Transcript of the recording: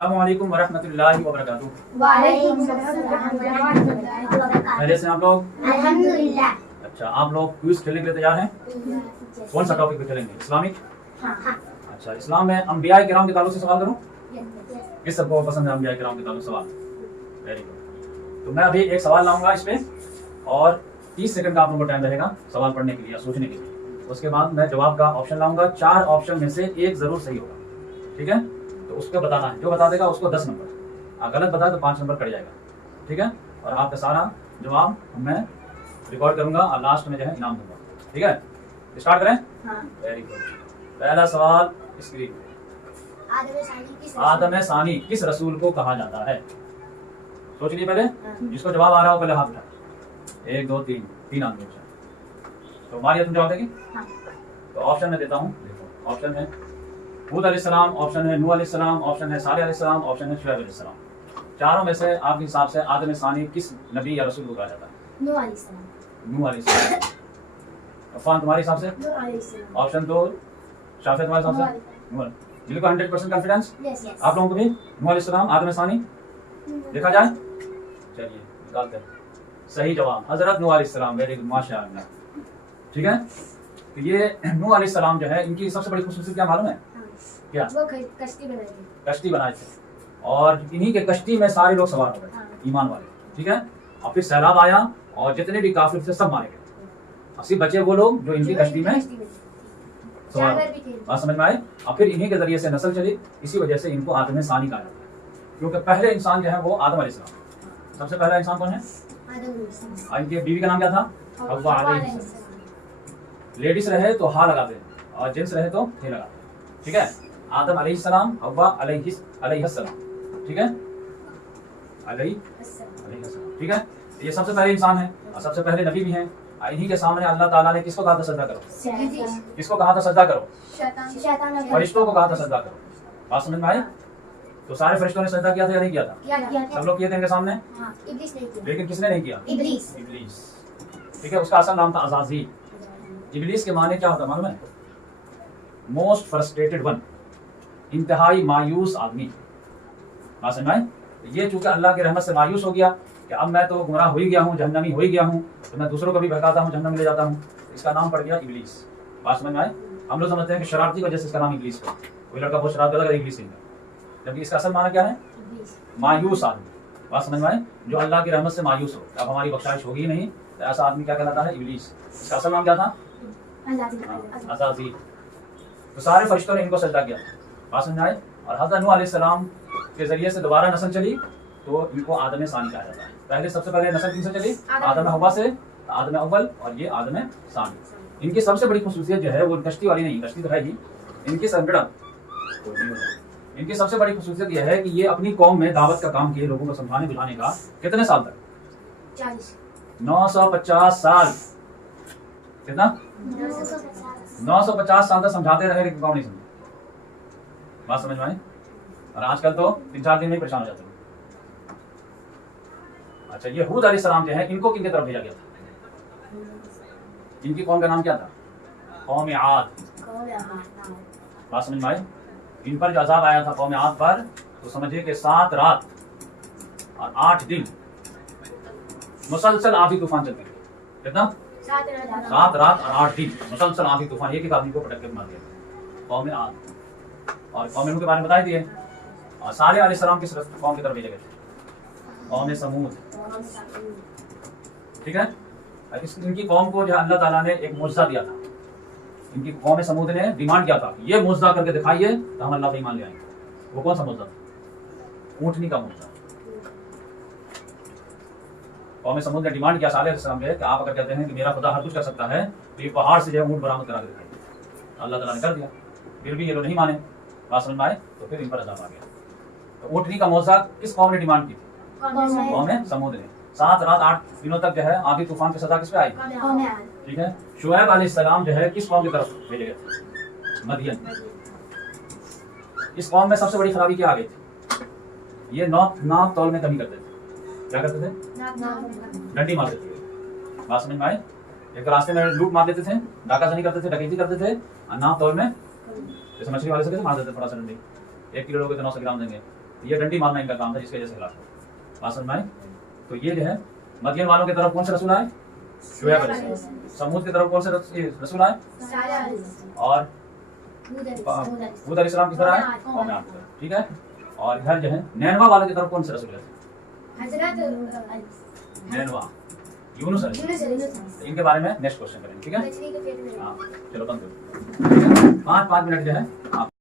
अस्सलामु अलैकुम वरहमतुल्लाहि वबरकातुहू। वालेकुम अस्सलाम वरहमतुल्लाहि वबरकातुहू। पहले से आप लोग अल्हम्दुलिल्लाह। अच्छा, आप लोग क्विज खेलने के लिए तैयार हैं? कौन सा टॉपिक पे खेलेंगे? इस्लामिक। हाँ। अच्छा, इस्लाम में अंबिया किराम के ताल्लुक से सवाल करूं? किस सबको पसंद है अंबिया किराम के ताल्लुक सवाल? Very good. तो मैं अभी एक सवाल लाऊंगा इस पे और 30 सेकंड का आप लोगों को टाइम रहेगा सवाल पढ़ने के लिए या सोचने के लिए। उसके बाद मैं जवाब का ऑप्शन लाऊंगा, 4 ऑप्शन में से एक जरूर सही होगा, ठीक है? तो उसको बताना है, जो बता देगा उसको 10 नंबर, आप गलत बताए तो 5 नंबर कट जाएगा, ठीक है? और आपका सारा जवाब मैं रिकॉर्ड करूंगा और लास्ट में जो है इनाम दूंगा, ठीक है? स्टार्ट करें? हाँ। Very good. पहला सवाल स्क्रीन पे। आदम सानी किस रसूल को कहा जाता है? सोच लिए पहले, जिसको जवाब आ रहा हो पहले हाथ उठाए। 1 2 3 आदमी। तो मारिया तुम जवाब देगी? हाँ। तो ऑप्शन में देता हूँ, देखो ऑप्शन है हूद अलैहिस्सलाम, ऑप्शन है नूह अलैहिस्सलाम, ऑप्शन है सालेह अलैहिस्सलाम, ऑप्शन है शुएब अलैहिस्सलाम। चारों में से आपके हिसाब से आदम सानी किस नबी या रसूल को कहा जाता है? नूह अलैहिस्सलाम। नूह अलैहिस्सलाम। अफान तुम्हारे हिसाब से? नूह अलैहिस्सलाम। ऑप्शन 2 शाफिया तुम्हारे हिसाब से? नूह। बिल्कुल 100% कॉन्फिडेंस यस यस। आप लोगों को भी? नूह अलैहिस्सलाम, आदम सानी देखा जाए। चलिए निकालते हैं सही जवाब, हजरत नूह अलैहिस्सलाम। वेरी गुड, माशाअल्लाह, ठीक है? तो ये नूह अलैहिस्सलाम जो है, इनकी सबसे बड़ी खूबसूरती क्या मालूम है? क्या? वो कश्ती बनाई थी। कश्ती बनाए थे और इन्हीं के कश्ती में सारे लोग सवार हो गए, हाँ। ईमान वाले, ठीक है? और फिर सैलाब आया और जितने भी काफिर थे सब मारे गए, सिर्फ बचे वो लोग जो इनकी कश्ती में सवार हो गए। बात समझ में आए? और फिर इन्हीं के जरिए से नस्ल चली, इसी वजह से इनको आदम सानी कहा जाता है, क्योंकि पहले इंसान जो है वो आदम अलैहिस्सलाम। सबसे पहला इंसान कौन है? और इनकी बीवी का नाम क्या था? हव्वा अलैहिस्सलाम। लेडीज रहे तो हा लगाते हैं और जेंट्स रहे तो हे लगाते हैं, ठीक है? आदम अलैहिस्सलाम, हव्वा अलैहिस्सलाम, ठीक है? अलैहिस्सलाम, ठीक है? ये सबसे पहले इंसान है और सबसे पहले नबी भी हैं। इन्हीं के सामने अल्लाह ताला ने किसको कहा था सजदा करो? किसको कहा था सजदा करो? शैतान। फरिश्तों को कहा था सजदा करो। बात समझ में आई? तो सारे फरिश्तों ने सजदा किया था या नहीं किया था? सब लोग किए थे इनके सामने, हाँ, इब्लीस नहीं किया। लेकिन किसने नहीं किया? इब्लीस। इब्लीस, ठीक है? उसका असल नाम था अज़ाज़ील। इब्लीस के माने क्या होता है मालूम है? मोस्ट फ्रस्ट्रेटेड वन, इंतहाई मायूस आदमी। बात समझ में आई? ये चूंकि अल्लाह की रहमत से मायूस हो गया कि अब मैं तो गुमराह हो ही गया हूँ, जहन्नमी हो ही गया हूँ, तो मैं दूसरों को भी बहकाता हूँ, जहन्नम में ले जाता हूँ, इसका नाम पड़ गया इब्लीस। बात समझ में आई? हम लोग समझते हैं कि शरारती वजह से इसका नाम इब्लीस है, कोई लड़का बहुत शरारत करता है इब्लीस नहीं, जबकि इसका असल माना क्या है? मायूस आदमी। बात समझ में आई? जो अल्लाह की रहमत से मायूस हो, अब हमारी बख्शाइश होगी नहीं, तो ऐसा आदमी क्या कहलाता है? इब्लीस। इसका असल नाम क्या था? अज़ाज़ील। तो सारे फरिश्तों ने इनको सजदा किया, बात समझ आए? और हज़रत नूह अलैहिस्सलाम के जरिए से दोबारा नस्ल चली तो इनको आदम सानी कहा जाता है। पहले सबसे पहले नस्ल किनसे चली? आदम हव्वा से, आदम अव्वल और ये आदम सानी। इनकी सबसे बड़ी खूबसूरत जो है वो कश्ती वाली नहीं, कश्ती तो है ही, इनकी संगठन, इनकी सबसे बड़ी खूबसूरत यह है कि ये अपनी कौम में दावत का काम किए, लोगों को समझाने बुझाने का। कितने साल तक? 950 साल। कितना? 950 साल तक समझाते रहे लेकिन कौन नहीं समझे। बात समझ में आई? और आजकल तो 3-4 दिन में परेशान हो जाते हैं। अच्छा, ये हूद अलैहिस्सलाम जो है, इनको किनके तरफ भेजा गया था? इनकी कौम का नाम क्या था? कौम आद। बात समझ में आई? इन पर जो अजाब आया था कौम आद पर, तो समझिए कि 7 रात और 8 दिन मुसलसल आंधी तूफान चलती रही। कितना? 7 रात और 8 दिन मुसलसल आंधी तूफान, एक आदमी को पटक के मार दिया, कौम आद। और कौम नूह के बारे में बता दिए। और सालेह अलैहिस्सलाम किस कौम की तरफ भेजे गए? कौम समूद, ठीक है? इनकी कौम को जो अल्लाह ताला ने एक मुआवजा दिया था, इनकी कौम समूद ने डिमांड किया था ये मुआवजा करके दिखाइए तो हम अल्लाह पे ईमान ले आएंगे। वो कौन सा मुआवजा था? ऊँटनी का मुआवजा। कौम समूद ने डिमांड किया सालेह अलैहिस्सलाम से कि आप अगर कहते हैं कि मेरा खुदा हर कुछ कर सकता है तो ये पहाड़ से जो है ऊँट बरामद करा के दिखाइए। अल्लाह ताला ने कर दिया, फिर भी ये लोग नहीं माने। बात समझ में आए? तो फिर इन पर अज़ाब आ गया। तो ऊँटनी का मुआवजा किस कौम ने डिमांड की थी? कौम समूद ने। 7 रात 8 दिनों तक जो है आंधी तूफान की सजा किस पे आई? ठीक है? शुएब अलैहिस्सलाम जो है किस कौम की तरफ भेजे गए थे? मदियन। इस कौम में सबसे बड़ी खराबी क्या आ गई थी? ये नाप तौल में कमी करते थे। क्या करते थे? डंडी मारते थे। बात समझ में आए? एक रास्ते में लूट मार देते थे, डाकाजानी करते थे, डकैती करते थे, और नाप तौल में जैसे मछली वाले से कैसे मार देते थोड़ा सा डंडी, 1 किलो लोगे तो 900 ग्राम देंगे, یہ ڈنڈی مارنا ان کا کام تھا جس کی وجہ سے ہلاک ہوا. بات سمجھ میں آئی؟ تو یہ جو ہے مدین والوں کی طرف کون سے رسول آئے؟ شعیب علیہ السلام. سمود کی طرف کون سے رسول آئے؟ اور حود علیہ السلام کی طرف آئے؟ قوم عاد کی طرف. ٹھیک ہے. اور ادھر جو ہے نینوا والوں کی طرف کون سے رسول آئے؟ نینوا یونس علیہ السلام. ان کے بارے میں نیکسٹ کوشچن کریں گے. ٹھیک ہے. ہاں چلو بند کرو. 5 منٹ جو ہے آپ